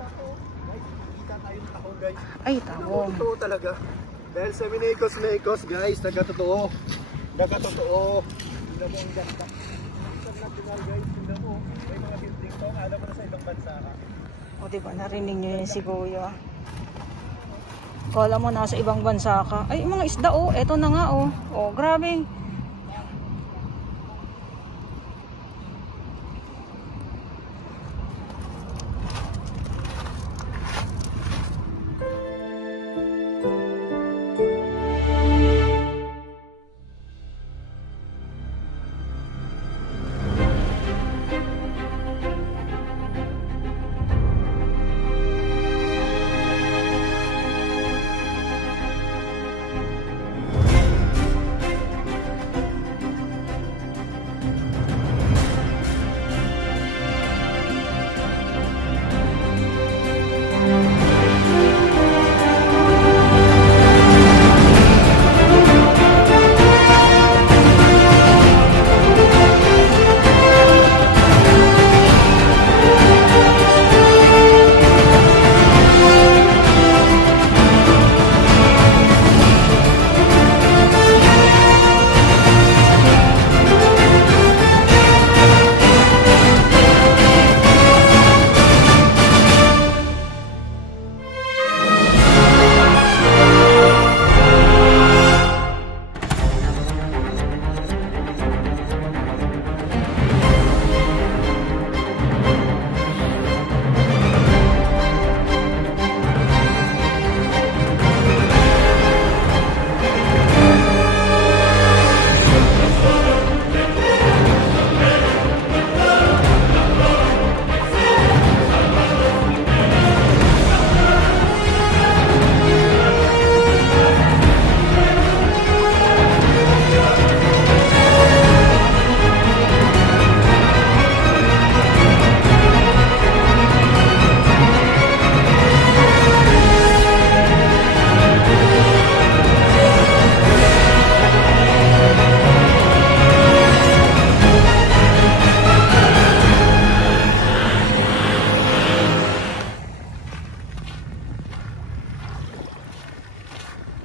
Guys, kita tayo ng taho guys. Ay, taho. Totoo talaga. Dahil sa Minecos guys, nagkatotoo. Nagkatotoo. Tingnan mo ang ganda. International guys, tingnan mo. May mga building to. Alam mo na sa ibang bansa ka. O diba, narinig nyo yun si Kuya. Kala mo nasa ibang bansa ka. Ay, mga isda oh. Eto na nga oh. Oh, grabe.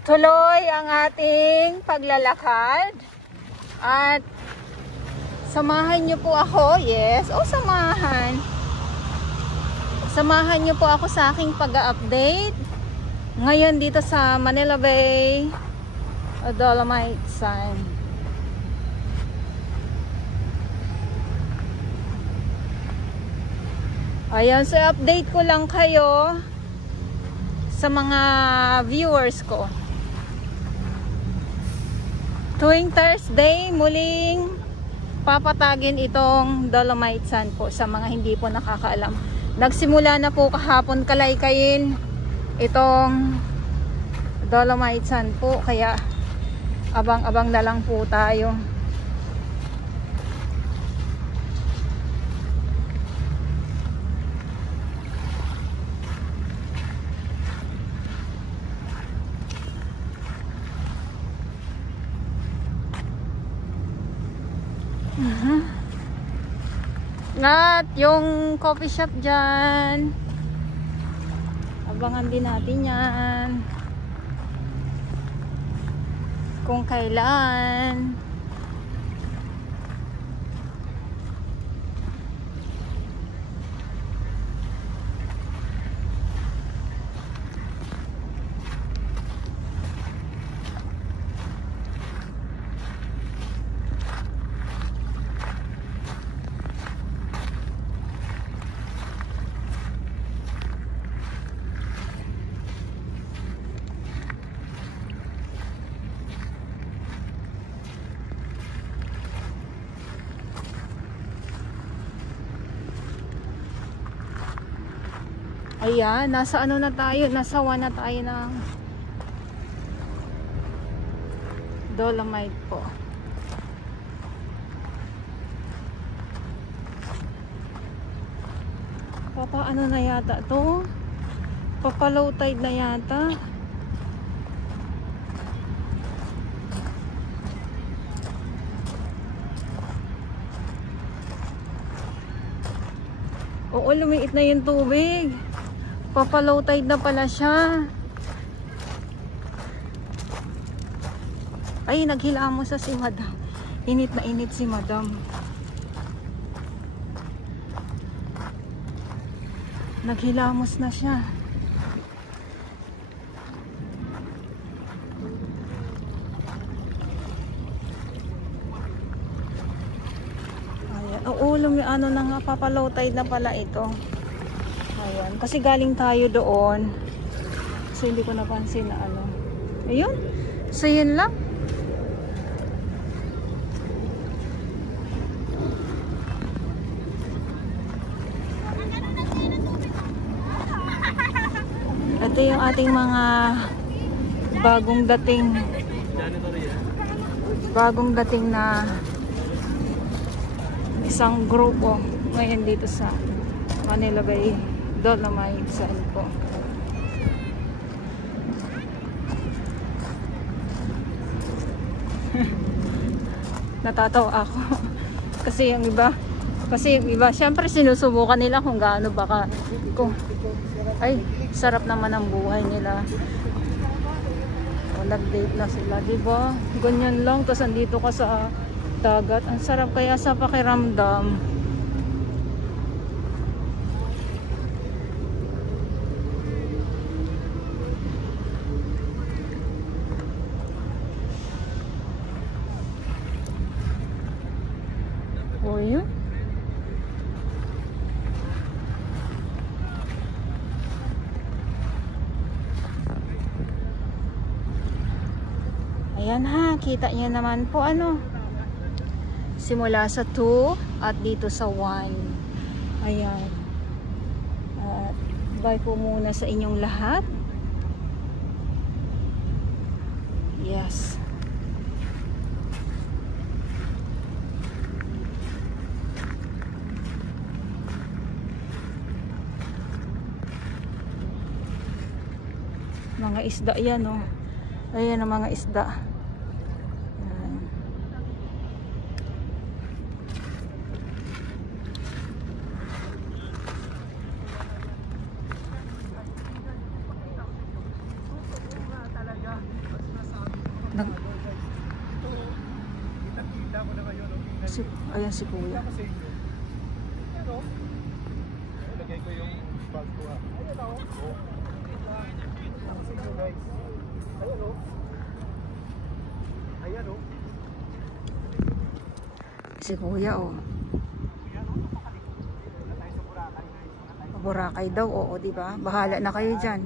Tuloy ang ating paglalakad at samahan niyo po ako. Yes, samahan niyo po ako sa aking pag-update ngayon dito sa Manila Bay, Dolomite Sand. Ayan, so update ko lang kayo sa mga viewers ko. Tuwing Thursday, muling papatagin itong Dolomite Sand po sa mga hindi po nakakaalam. Nagsimula na po kahapon kalaykayin itong Dolomite Sand po, kaya abang-abang na lang po tayo. At yung coffee shop dyan, abangan din natin yan kung kailan. Ayan, nasa ano na tayo, nasa 1 na tayo ng Dolomite po. Papaano na yata to? Papalow tide na yata. Oo, lumiit na yung tubig. Nagpapa-low tide na pala siya. Ay, naghilamos sa si Madam. Init na init si Madam. Naghilamos na siya. Ayan. Oo, ano na nga, papalow tide na pala ito. Ayan. Kasi galing tayo doon. So, hindi ko napansin na ano. Ayun. So, yun lang. Ito yung ating mga bagong dating na isang grupo ngayon dito sa Manila Bay Dolomite Sand po. Natatawa ako kasi yung iba syempre sinusubukan nila kung gaano baka ay sarap naman ang buhay nila. O, nag-date na sila, diba? Ganyan lang, tapos andito ka sa dagat. Ang sarap kaya sa pakiramdam. O, yun. Ayan ha, kita niyo naman po ano. Simula sa 2 at dito sa 1. Ayan. At bye po muna sa inyong lahat. Yes. Mga isda yan oh. Ayan ang mga isda. Ayan si Kuya. Lagay ko yung bag ko ha. Ayan o. Ayan o. Ayan o. Si Kuya o. Boracay daw, oo, diba? Bahala na kayo dyan.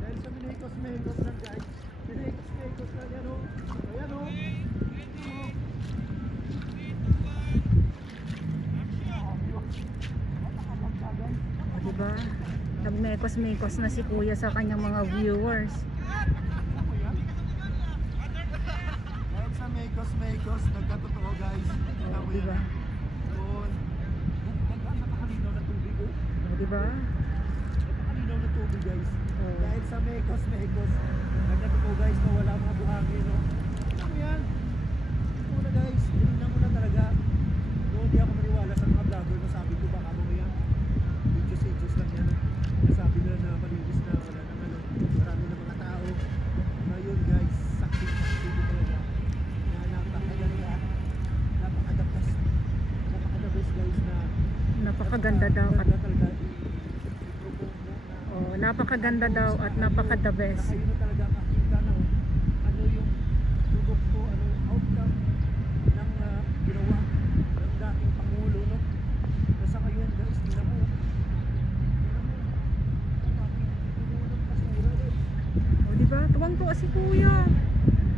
Dahil sa Minecos lang guys. Minecos lang yan o. Ayan o. Diba? Nagmekos-mekos na si Kuya sa kanyang mga viewers. Dahil sa Mekos, nagkatotoo guys. Diba? Napakalinaw na tubig oh. Diba? Napakalinaw na tubig guys. Dahil sa Mekos, nagkatotoo guys na wala mga buhangin no. Ano yan? Ito na guys, tingnan mo na talaga. Noon di ako maniwala sa mga vlogger na sabi ko baka mo yan. Videos lang yan. Nasabi nila na malinis na wala nang ano. Marami na mga tao. Ngayon guys, sakit-sakit dito talaga. Napakaganda. Napakadabes guys na Napakaganda daw at talaga oh, napakaganda daw at napaka-the best. Kayo na talaga makita na ano yung produkto, ano yung outcome ng ginawa ng dating Pangulo no. Nasa ngayon guys, tingnan mo. O diba? Tuwang-tuwa si Kuya.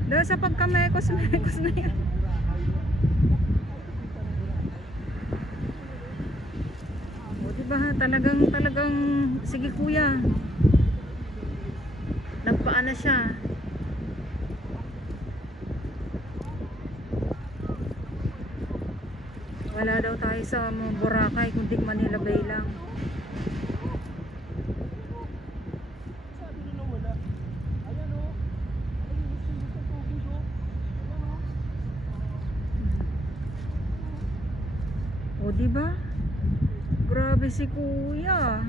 Dahil sa pagkamekos na yan. O diba? Talagang sige Kuya. Nagpaan na siya. Wala daw tayo sa Boracay kundi Manila Bay lang. O diba? Grabe si Kuya.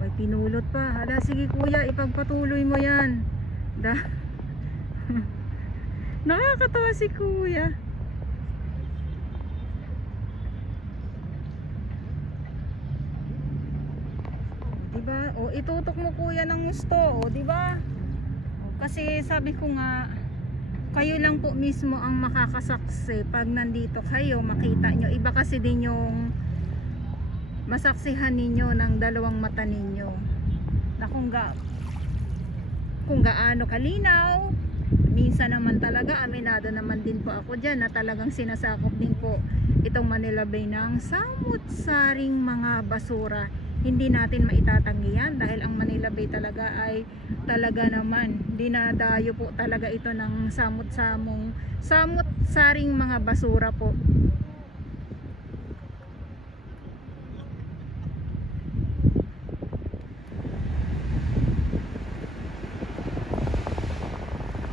May pinulot pa. Hala, sige kuya, ipagpatuloy mo yan. Nakakatawa si kuya. Diba? O itutok mo kuya ng gusto. O diba? O, kasi sabi ko nga, kayo lang po mismo ang makakasaksi pag nandito kayo, makita nyo. Iba kasi din yung masaksihan ninyo ng dalawang mata ninyo na kung gaano kalinaw. Minsan naman talaga, aminado naman din po ako dyan na talagang sinasakop din po itong Manila Bay ng samut-saring mga basura. Hindi natin maitatanggi yan dahil ang Manila Bay talaga ay talaga naman dinadayo po talaga ito ng samut-saring mga basura po.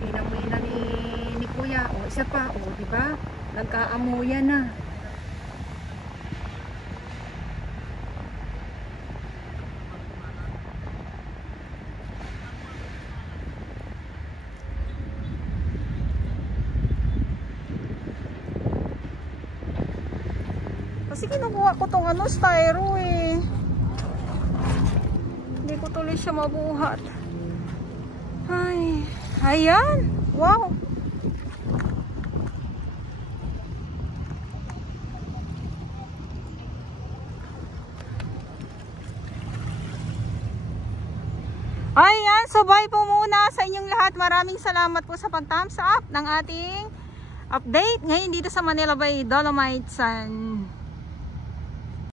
Inamoy na ni kuya. O isa pa, o diba? Nagkaamuyan na. Kasi kinukuha ko tong styro eh. Hindi ko tuloy siya mabuhat. Ay, ayan. Wow. Ayan, so bye po muna sa inyong lahat. Maraming salamat po sa pag-thumbs up ng ating update ngayon dito sa Manila Bay Dolomites Sand.